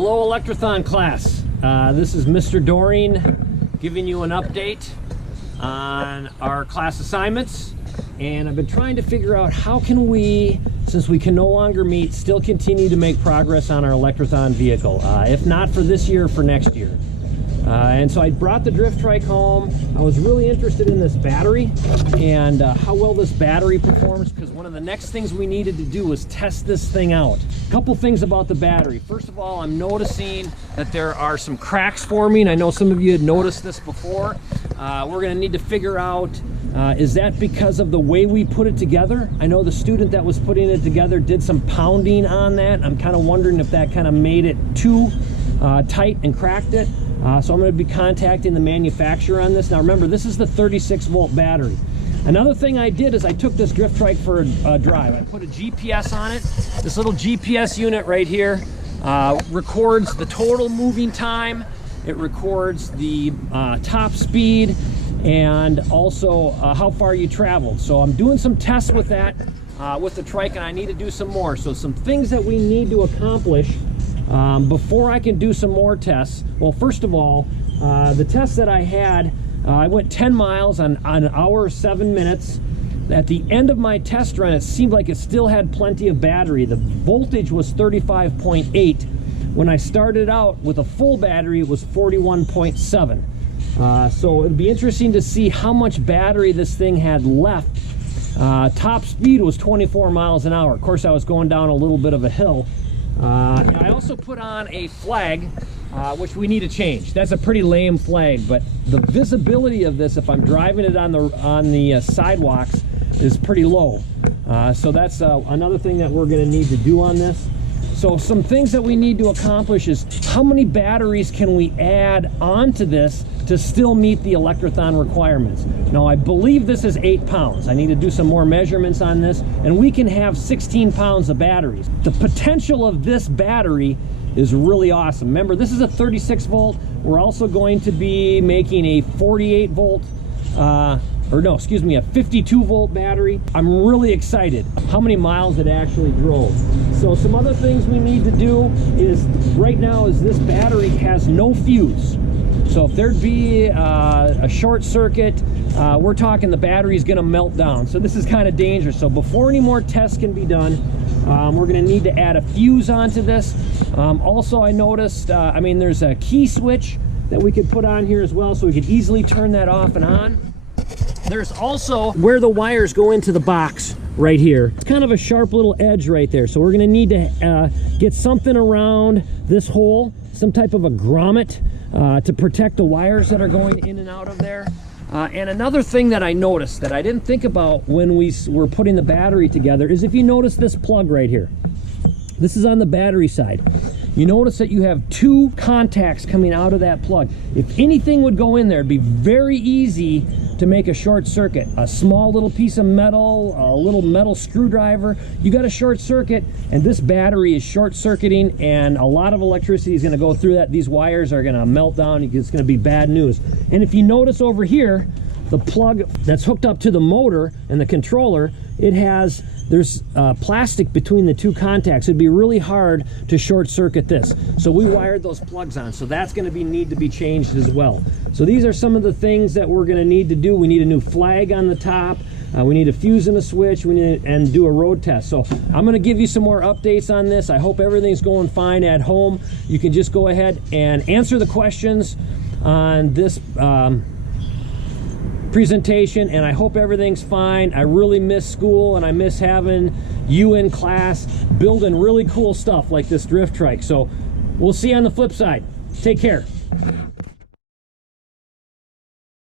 Hello Electrathon class. This is Mr. Doring giving you an update on our class assignments, and I've been trying to figure out how can we, since we can no longer meet, still continue to make progress on our Electrathon vehicle, if not for this year, for next year. And so I brought the drift trike home. I was really interested in this battery and how well this battery performs, because one of the next things we needed to do was test this thing out. A couple things about the battery. First of all, I'm noticing that there are some cracks forming. I know some of you had noticed this before. We're going to need to figure out, is that because of the way we put it together? I know the student that was putting it together did some pounding on that. I'm kind of wondering if that kind of made it too tight and cracked it. So I'm going to be contacting the manufacturer on this. Now remember, this is the 36-volt battery. Another thing I did is I took this drift trike for a drive. I put a GPS on it. This little GPS unit right here records the total moving time. It records the top speed and also how far you traveled. So I'm doing some tests with that, with the trike, and I need to do some more. So some things that we need to accomplish before I can do some more tests. Well, first of all, the test that I had, I went 10 miles on an hour 7 minutes. At the end of my test run, it seemed like it still had plenty of battery. The voltage was 35.8. When I started out with a full battery, it was 41.7. So it'd be interesting to see how much battery this thing had left. Top speed was 24 miles an hour. Of course, I was going down a little bit of a hill. I also put on a flag, which we need to change. That's a pretty lame flag, but the visibility of this, if I'm driving it on the sidewalks, is pretty low. So that's another thing that we're going to need to do on this. So some things that we need to accomplish is how many batteries can we add onto this to still meet the Electrathon requirements. Now I believe this is 8 pounds. I need to do some more measurements on this, and we can have 16 pounds of batteries. The potential of this battery is really awesome. Remember, this is a 36 volt. We're also going to be making a 48 volt, a 52 volt battery. I'm really excited how many miles it actually drove. So some other things we need to do is, right now, is this battery has no fuse. So if there'd be a short circuit, we're talking the battery's gonna melt down. So this is kind of dangerous. So before any more tests can be done, we're gonna need to add a fuse onto this. Also, I noticed, there's a key switch that we could put on here as well, so we could easily turn that off and on. There's also where the wires go into the box right here. It's kind of a sharp little edge right there. So we're gonna need to get something around this hole, some type of a grommet to protect the wires that are going in and out of there. And another thing that I noticed that I didn't think about when we were putting the battery together is, if you notice this plug right here, this is on the battery side. You notice that you have 2 contacts coming out of that plug. If anything would go in there, it'd be very easy to make a short circuit. A small little piece of metal, a little metal screwdriver, you got a short circuit, and this battery is short circuiting, and a lot of electricity is going to go through that. These wires are going to melt down. It's going to be bad news. And if you notice over here, the plug that's hooked up to the motor and the controller, there's plastic between the 2 contacts. It'd be really hard to short circuit this. So we wired those plugs on. So that's going to need to be changed as well. So these are some of the things that we're going to need to do. We need a new flag on the top. We need a fuse and a switch. We need and do a road test. So I'm going to give you some more updates on this. I hope everything's going fine at home. You can just go ahead and answer the questions on this presentation, and I hope everything's fine. I really miss school, and I miss having you in class building really cool stuff like this drift trike. So we'll see you on the flip side. Take care.